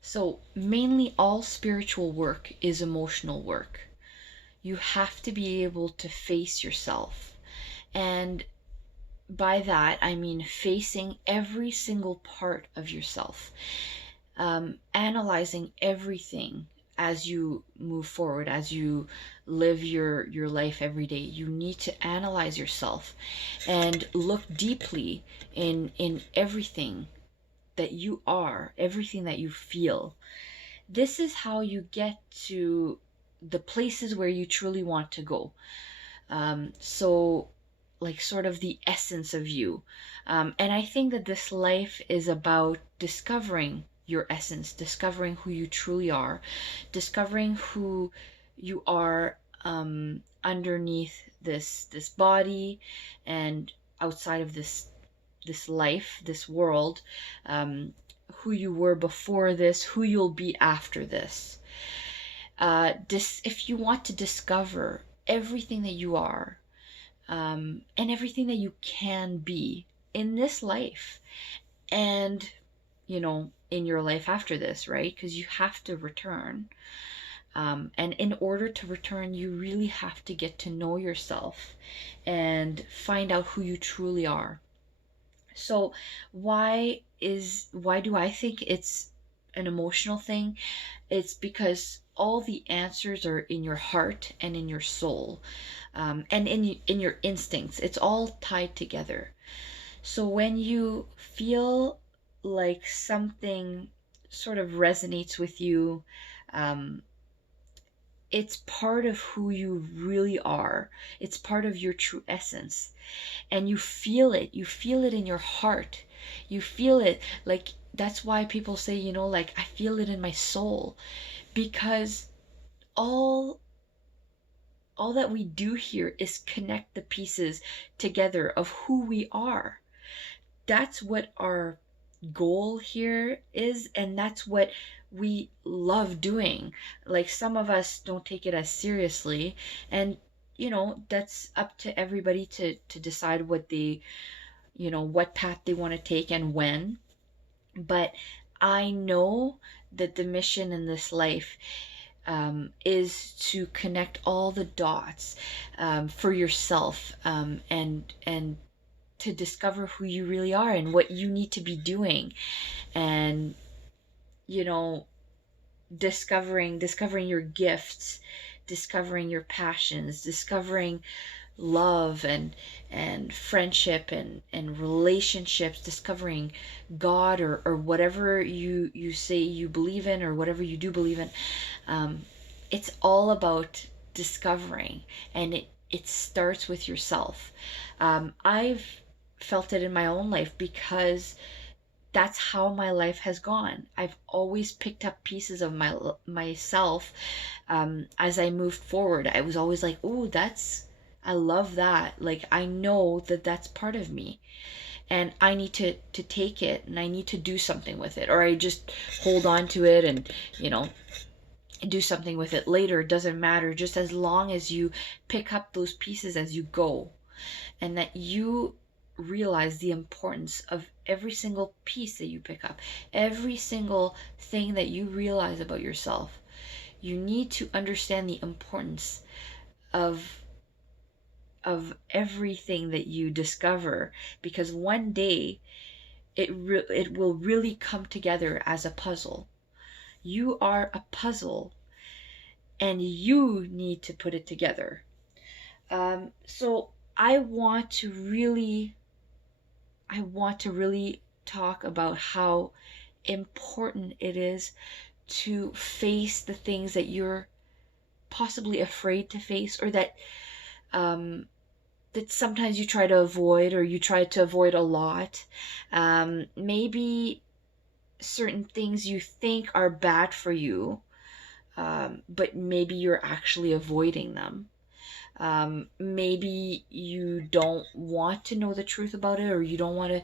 So, mainly all spiritual work is emotional work. You have to be able to face yourself. And by that, I mean facing every single part of yourself, analyzing everything as you move forward, as you live your life every day. You need to analyze yourself and look deeply in everything that you are, everything that you feel. This is how you get to the places where you truly want to go. So, like, sort of the essence of you. And I think that this life is about discovering your essence, discovering who you truly are, discovering who you are, underneath this body and outside of this life, this world, who you were before this, who you'll be after this. If you want to discover everything that you are, and everything that you can be in this life, and in your life after this, right? Because you have to return. And in order to return, you really have to get to know yourself and find out who you truly are. So why do I think it's an emotional thing? It's because all the answers are in your heart and in your soul, and in your instincts. It's all tied together. So when you feel like something sort of resonates with you, um, it's part of who you really are. It's part of your true essence, and you feel it. You feel it in your heart. You feel it, like, that's why people say, like, I feel it in my soul, because all all that we do here is connect the pieces together of who we are. That's what our goal here is, and that's what we love doing. Like, some of us don't take it as seriously, and that's up to everybody to decide what path they want to take and when. But I know that the mission in this life, is to connect all the dots, for yourself, and to discover who you really are and what you need to be doing, and you know discovering your gifts, discovering your passions, discovering love and friendship and relationships, discovering God, or whatever you say you believe in, or whatever you do believe in. um, it's all about discovering, and it starts with yourself. I've felt it in my own life, because that's how my life has gone. I've always picked up pieces of myself, as I moved forward. I was always like, "Oh, I love that. Like, I know that that's part of me, and I need to take it, and I need to do something with it, or I just hold on to it and you know do something with it later. It doesn't matter, just as long as you pick up those pieces as you go, and that you realize the importance of every single piece that you pick up, every single thing that you realize about yourself. You need to understand the importance of everything that you discover, because one day it will really come together as a puzzle. You are a puzzle, and you need to put it together. So I want to really talk about how important it is to face the things that you're possibly afraid to face, or um, that sometimes you try to avoid, or you try to avoid a lot. Maybe certain things you think are bad for you, but maybe you're actually avoiding them. Maybe you don't want to know the truth about it, or you don't want to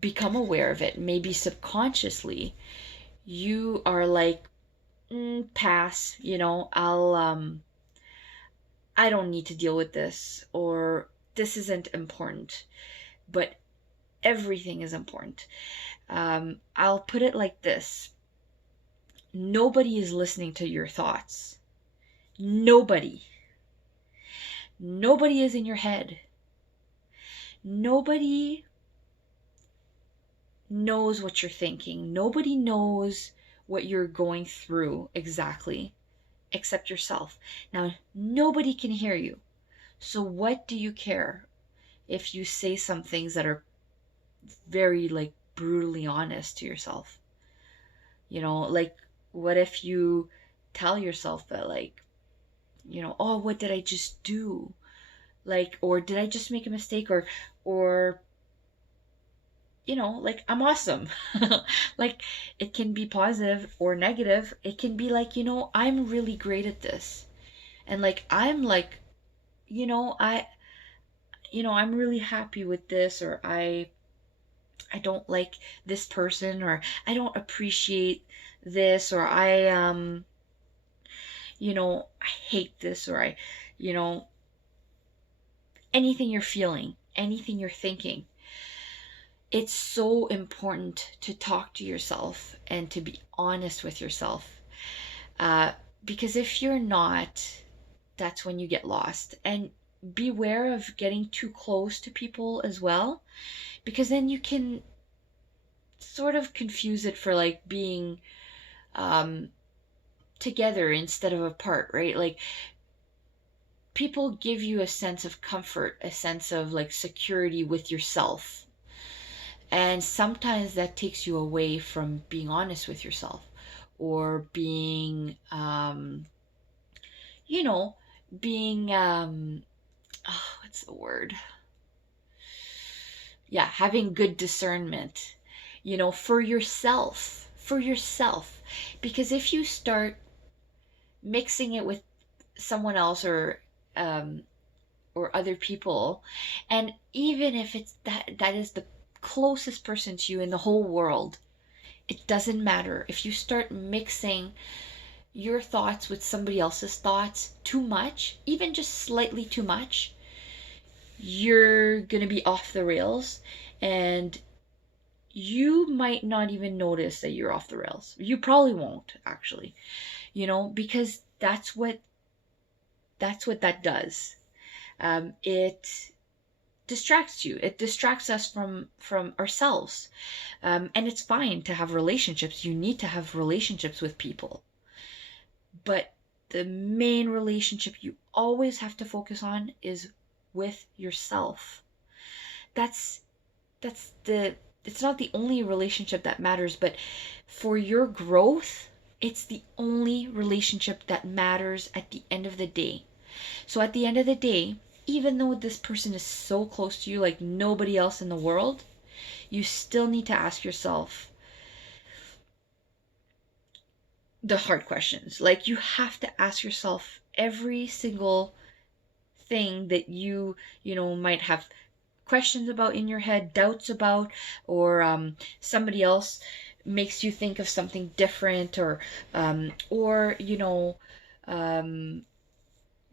become aware of it. Maybe subconsciously you are like, pass, I don't need to deal with this, or this isn't important. But everything is important. I'll put it like this. Nobody is listening to your thoughts. Nobody. Nobody is in your head. Nobody knows what you're thinking. Nobody knows what you're going through exactly except yourself. Now, nobody can hear you. So what do you care if you say some things that are very like brutally honest to yourself? Like what if you tell yourself that like, oh, what did I just do? Like, or did I just make a mistake? Or like I'm awesome. Like it can be positive or negative. It can be like, I'm really great at this. And like I'm like, I I'm really happy with this, or I don't like this person, or I don't appreciate this, or I hate this, or you know anything you're feeling, anything you're thinking. It's so important to talk to yourself and to be honest with yourself. Uh, because if you're not, that's when you get lost. And beware of getting too close to people as well, because then you can sort of confuse it for like being um, together instead of apart, right? Like people give you a sense of comfort, a sense of like security with yourself. And sometimes that takes you away from being honest with yourself, or being, you know, being, oh, what's the word? Yeah, having good discernment, for yourself. Because if you start mixing it with someone else, um, or other people, and even if it's that is the closest person to you in the whole world, it doesn't matter. If you start mixing your thoughts with somebody else's thoughts too much, even just slightly too much, you're going to be off the rails, and you might not even notice that you're off the rails. You probably won't, actually, because that's what that does. It distracts you. It distracts us from ourselves. And it's fine to have relationships. You need to have relationships with people. But the main relationship you always have to focus on is with yourself. That's the it's not the only relationship that matters, but for your growth, it's the only relationship that matters at the end of the day. So at the end of the day, even though this person is so close to you, like nobody else in the world, you still need to ask yourself the hard questions. Like you have to ask yourself every single thing that you might have questions about in your head, doubts about, or somebody else makes you think of something different, or um,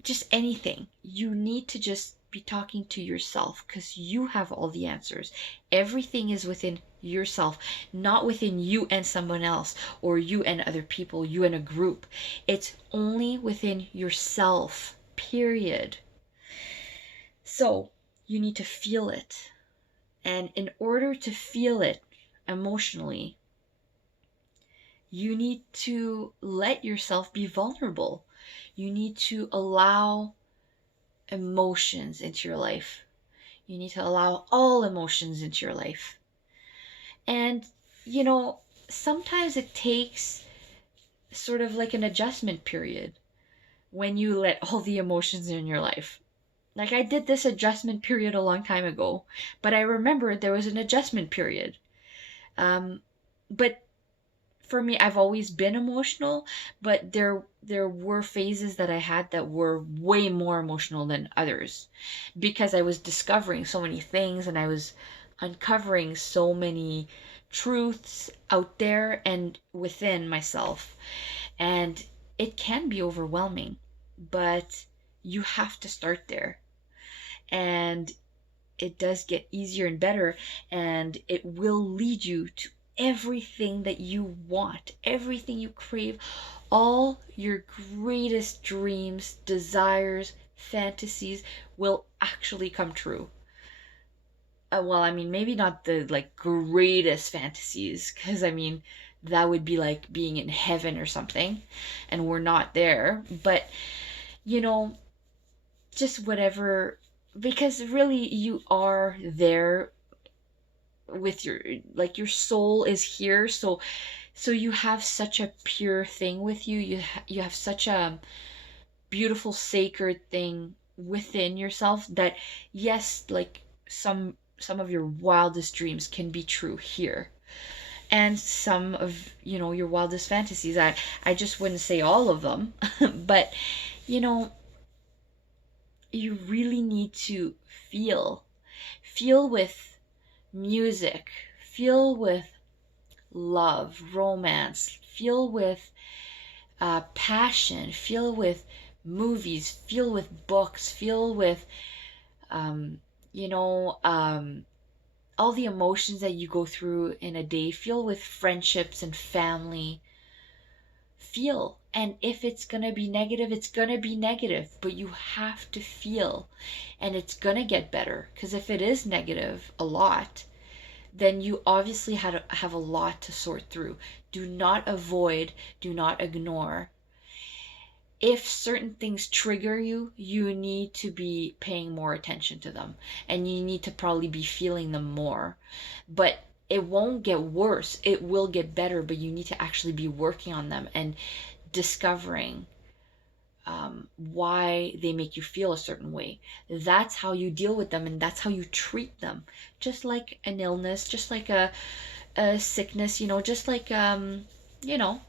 just anything. You need to just be talking to yourself because you have all the answers. Everything is within yourself, not within you and someone else, or you and other people, you and a group. It's only within yourself, period. So you need to feel it. And in order to feel it emotionally, you need to let yourself be vulnerable. You need to allow emotions into your life. You need to allow all emotions into your life. And, you know, sometimes it takes sort of like an adjustment period when you let all the emotions in your life. Like I did this adjustment period a long time ago, but I remember there was an adjustment period. But for me, I've always been emotional, but there were phases that I had that were way more emotional than others because I was discovering so many things and I was uncovering so many truths out there and within myself. And it can be overwhelming, but you have to start there. And it does get easier and better, and it will lead you to everything that you want, everything you crave, all your greatest dreams, desires, fantasies will actually come true. Well, I mean, maybe not the like greatest fantasies, because I mean, that would be like being in heaven or something, and we're not there. But, you know, just whatever, because really you are there with your, like, your soul is here. So you have such a pure thing with you. You have such a beautiful sacred thing within yourself that, yes, like, some of your wildest dreams can be true here, and some of, your wildest fantasies. I just wouldn't say all of them, but, you know you really need to feel feel with music, feel with love, romance, feel with passion, feel with movies, feel with books, feel with, um, you know, um, all the emotions that you go through in a day, feel with friendships and family. Feel. And if it's going to be negative, it's going to be negative, but you have to feel. And it's going to get better. Because if it is negative a lot, then you obviously have a lot to sort through. Do not avoid, do not ignore. If certain things trigger you, you need to be paying more attention to them, and you need to probably be feeling them more. But it won't get worse, it will get better, but you need to actually be working on them and discovering why they make you feel a certain way. That's how you deal with them, and that's how you treat them. Just like an illness, just like a sickness, just like, you know,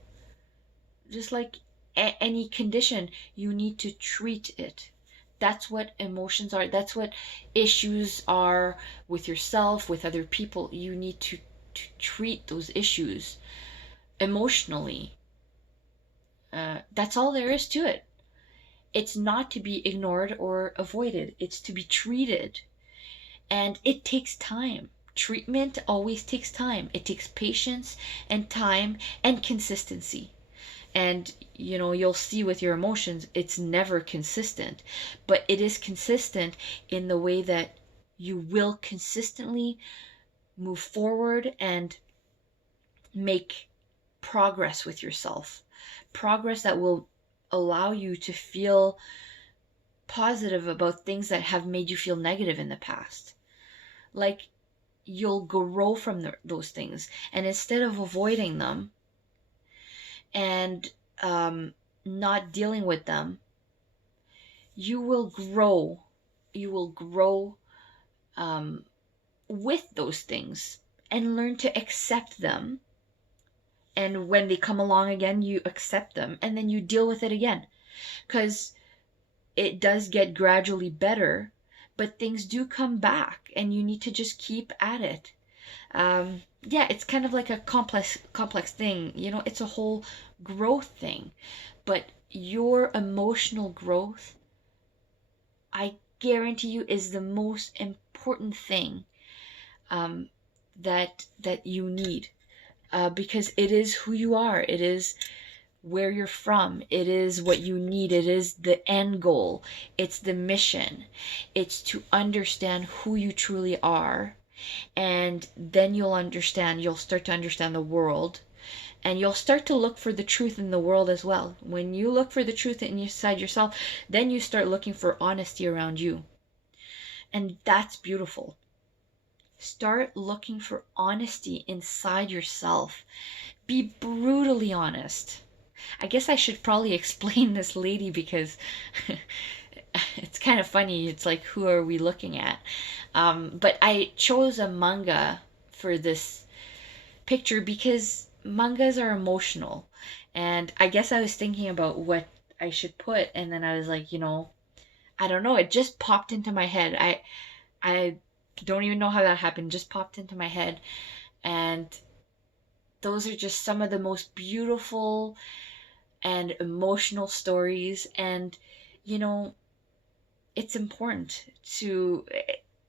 just like any condition, you need to treat it. That's what emotions are. That's what issues are with yourself, with other people. You need to treat those issues emotionally. That's all there is to it. It's not to be ignored or avoided, it's to be treated. And it takes time. Treatment always takes time. It takes patience and time and consistency. And you'll see with your emotions, it's never consistent, but it is consistent in the way that you will consistently move forward and make progress with yourself. Progress that will allow you to feel positive about things that have made you feel negative in the past. Like, you'll grow from those things. And instead of avoiding them and not dealing with them, you will grow. You will grow um, with those things and learn to accept them. And when they come along again, you accept them and then you deal with it again. Because it does get gradually better, but things do come back and you need to just keep at it. Yeah, it's kind of like a complex thing. It's a whole growth thing. But your emotional growth, I guarantee you, is the most important thing um, that you need, because it is who you are. It is where you're from. It is what you need. It is the end goal. It's the mission. It's to understand who you truly are. And then you'll start to understand the world. And you'll start to look for the truth in the world as well. When you look for the truth inside yourself, then you start looking for honesty around you. And that's beautiful. Start looking for honesty inside yourself. Be brutally honest. I guess I should probably explain this lady, because it's kind of funny. It's like, who are we looking at? But I chose a manga for this picture because mangas are emotional. And I guess I was thinking about what I should put, and then I was like, I don't know. It just popped into my head. I don't even know how that happened. It just popped into my head. And those are just some of the most beautiful and emotional stories. And you know it's important to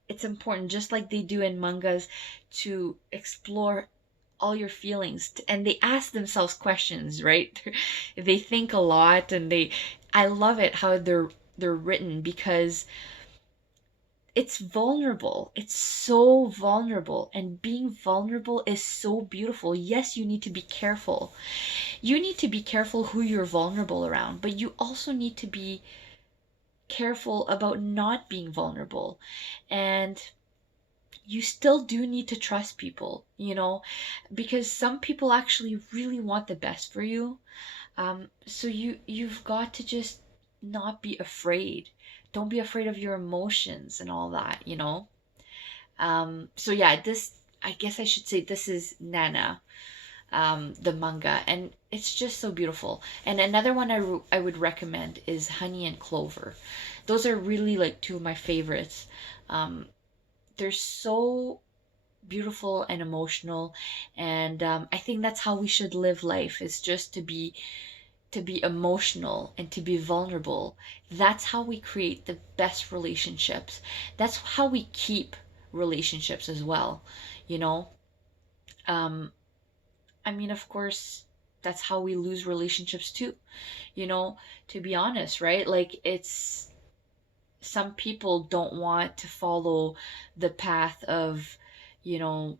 it's important, just like they do in mangas, to explore all your feelings, and they ask themselves questions, right? They think a lot, and I love it how they're written, because it's vulnerable. It's so vulnerable, and being vulnerable is so beautiful. Yes, you need to be careful. You need to be careful who you're vulnerable around, but you also need to be careful about not being vulnerable. And you still do need to trust people, because some people actually really want the best for you. So you've got to just not be afraid. Don't be afraid of your emotions and all that. So yeah, this, I guess I should say, this is Nana, the manga, and it's just so beautiful. And another one I would recommend is Honey and Clover. Those are really like two of my favorites. Um, they're so beautiful and emotional, and I think that's how we should live life, is just to be emotional and to be vulnerable. That's how we create the best relationships. That's how we keep relationships as well, you know um I mean, of course, that's how we lose relationships too, you know to be honest, right? Like, it's, some people don't want to follow the path of, you know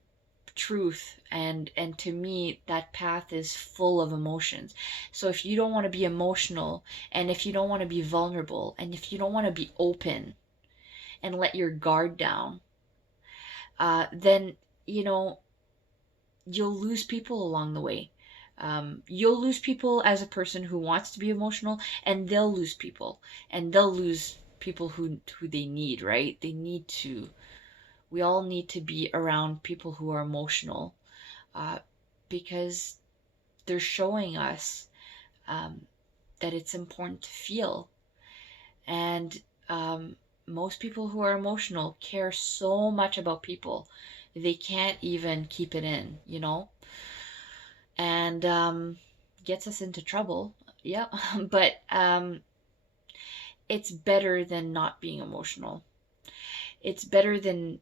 truth, and to me that path is full of emotions. So if you don't want to be emotional, and if you don't want to be vulnerable, and if you don't want to be open and let your guard down, then, you know you'll lose people along the way. You'll lose people as a person who wants to be emotional, and they'll lose people who they need, right? We all need to be around people who are emotional, uh, because they're showing us, um, that it's important to feel. And most people who are emotional care so much about people, they can't even keep it in, and gets us into trouble. Yeah, but it's better than not being emotional. It's better than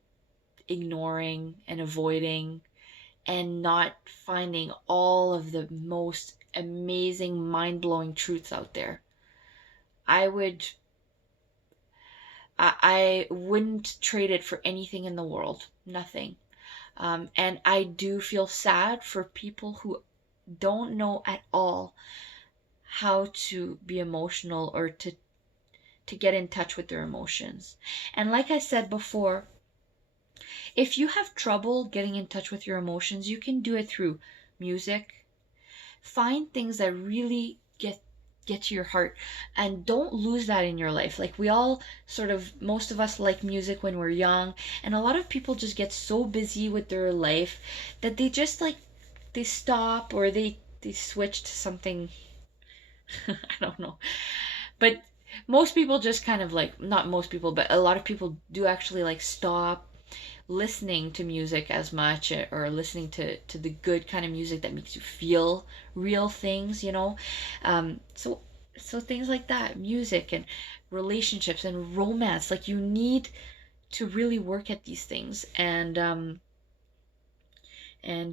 ignoring and avoiding and not finding all of the most amazing, mind blowing truths out there. I would, I wouldn't trade it for anything in the world. Nothing. And I do feel sad for people who don't know at all how to be emotional, or to get in touch with their emotions. And like I said before, if you have trouble getting in touch with your emotions, you can do it through music. Find things that really get to your heart, and don't lose that in your life. Like, we all sort of, most of us like music when we're young, and a lot of people just get so busy with their life that they just, like, they stop, or they switch to something. I don't know. But most people just kind of, like, not most people, but a lot of people do actually, like, stop listening to music as much, or listening to the good kind of music that makes you feel real things. So things like that, music and relationships and romance, like, you need to really work at these things, and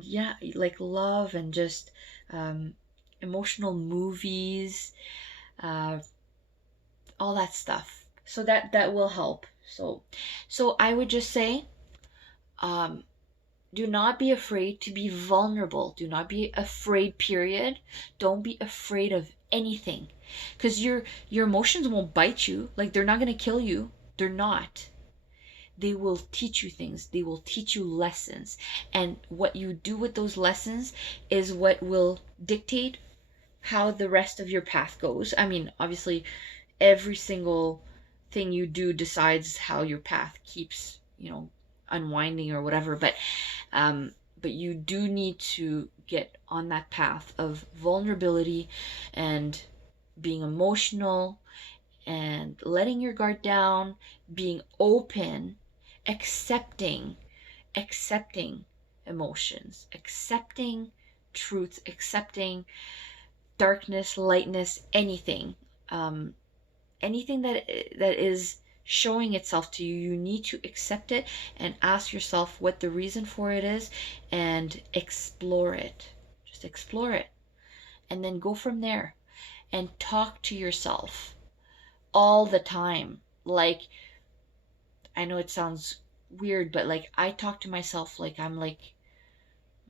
yeah, like love, and just emotional movies, uh all that stuff, so that will help. So I would just say, um do not be afraid to be vulnerable. Do not be afraid, period. Don't be afraid of anything. Because your emotions won't bite you. Like, they're not gonna kill you. They're not. They will teach you things. They will teach you lessons. And what you do with those lessons is what will dictate how the rest of your path goes. I mean, obviously, every single thing you do decides how your path keeps, unwinding or whatever. But you do need to get on that path of vulnerability, and being emotional, and letting your guard down, being open, accepting, accepting emotions, accepting truths, accepting darkness, lightness, anything. Anything that is showing itself to you, you need to accept it and ask yourself what the reason for it is and explore it. Just explore it. And then go from there and talk to yourself all the time. Like, I know it sounds weird, but like I talk to myself like I'm like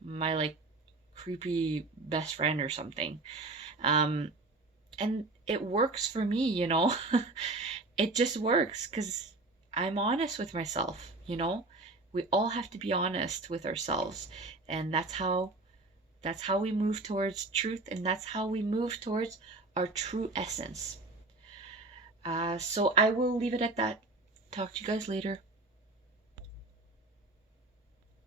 my like creepy best friend or something. Um, and it works for me, you know. It just works because I'm honest with myself, you know. We all have to be honest with ourselves, and that's how we move towards truth, and that's how we move towards our true essence. So I will leave it at that. Talk to you guys later.